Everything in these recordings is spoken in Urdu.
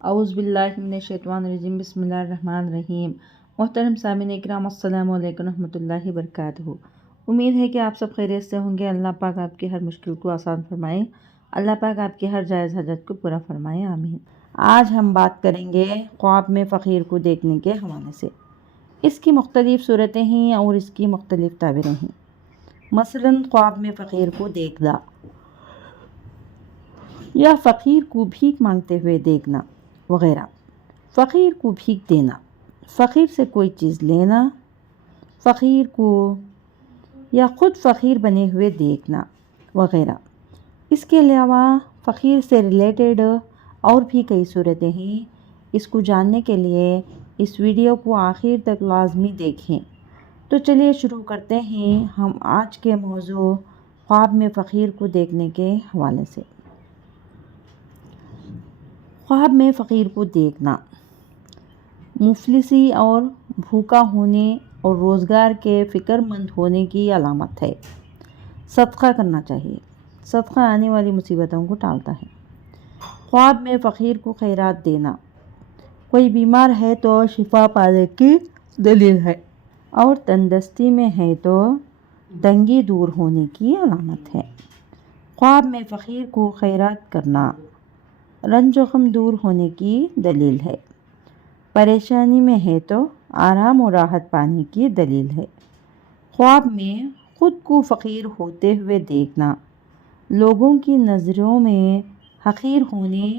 اعوذ باللہ من الشیطان الرجیم، بسم اللہ الرحمن الرحیم۔ محترم سامعین اکرام، السلام علیکم ورحمۃ اللہ وبرکاتہ۔ امید ہے کہ آپ سب خیریت سے ہوں گے۔ اللہ پاک آپ کی ہر مشکل کو آسان فرمائے، اللہ پاک آپ کی ہر جائز حاجت کو پورا فرمائے، آمین۔ آج ہم بات کریں گے خواب میں فقیر کو دیکھنے کے حوالے سے۔ اس کی مختلف صورتیں ہیں اور اس کی مختلف تعبیریں ہیں۔ مثلاً خواب میں فقیر کو دیکھنا یا فقیر کو بھیک مانگتے ہوئے دیکھنا وغیرہ، فقیر کو بھیک دینا، فقیر سے کوئی چیز لینا، فقیر کو یا خود فقیر بنے ہوئے دیکھنا وغیرہ۔ اس کے علاوہ فقیر سے ریلیٹڈ اور بھی کئی صورتیں ہیں۔ اس کو جاننے کے لیے اس ویڈیو کو آخر تک لازمی دیکھیں۔ تو چلیے شروع کرتے ہیں ہم آج کے موضوع خواب میں فقیر کو دیکھنے کے حوالے سے۔ خواب میں فقیر کو دیکھنا مفلسی اور بھوکا ہونے اور روزگار کے فکر مند ہونے کی علامت ہے۔ صدقہ کرنا چاہیے۔ صدقہ آنے والی مصیبتوں کو ٹالتا ہے۔ خواب میں فقیر کو خیرات دینا کوئی بیمار ہے تو شفا پانے کی دلیل ہے، اور تندرستی میں ہے تو تنگی دور ہونے کی علامت ہے۔ خواب میں فقیر کو خیرات کرنا رنج و غم دور ہونے کی دلیل ہے، پریشانی میں ہے تو آرام و راحت پانے کی دلیل ہے۔ خواب میں خود کو فقیر ہوتے ہوئے دیکھنا لوگوں کی نظروں میں حقیر ہونے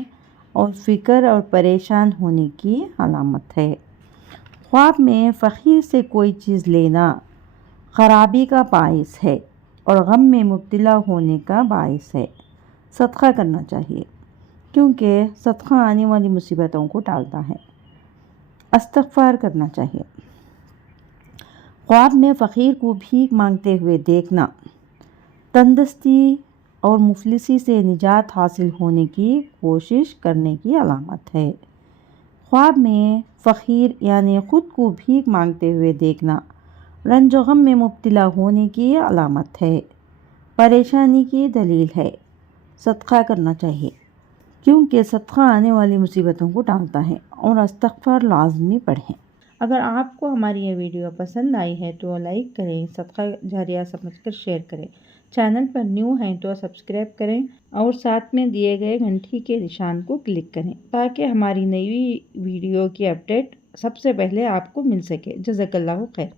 اور فکر اور پریشان ہونے کی علامت ہے۔ خواب میں فقیر سے کوئی چیز لینا خرابی کا باعث ہے اور غم میں مبتلا ہونے کا باعث ہے۔ صدقہ کرنا چاہیے، کیونکہ صدقہ آنے والی مصیبتوں کو ٹالتا ہے۔ استغفار کرنا چاہیے۔ خواب میں فقیر کو بھیک مانگتے ہوئے دیکھنا تندرستی اور مفلسی سے نجات حاصل ہونے کی کوشش کرنے کی علامت ہے۔ خواب میں فقیر یعنی خود کو بھیک مانگتے ہوئے دیکھنا رنج و غم میں مبتلا ہونے کی علامت ہے، پریشانی کی دلیل ہے۔ صدقہ کرنا چاہیے، کیونکہ صدقہ آنے والی مصیبتوں کو ٹالتا ہے، اور استغفار لازمی پڑھیں۔ اگر آپ کو ہماری یہ ویڈیو پسند آئی ہے تو لائک کریں، صدقہ جاریہ سمجھ کر شیئر کریں۔ چینل پر نیو ہیں تو سبسکرائب کریں اور ساتھ میں دیے گئے گھنٹی کے نشان کو کلک کریں تاکہ ہماری نئی ویڈیو کی اپڈیٹ سب سے پہلے آپ کو مل سکے۔ جزاک اللہ خیر۔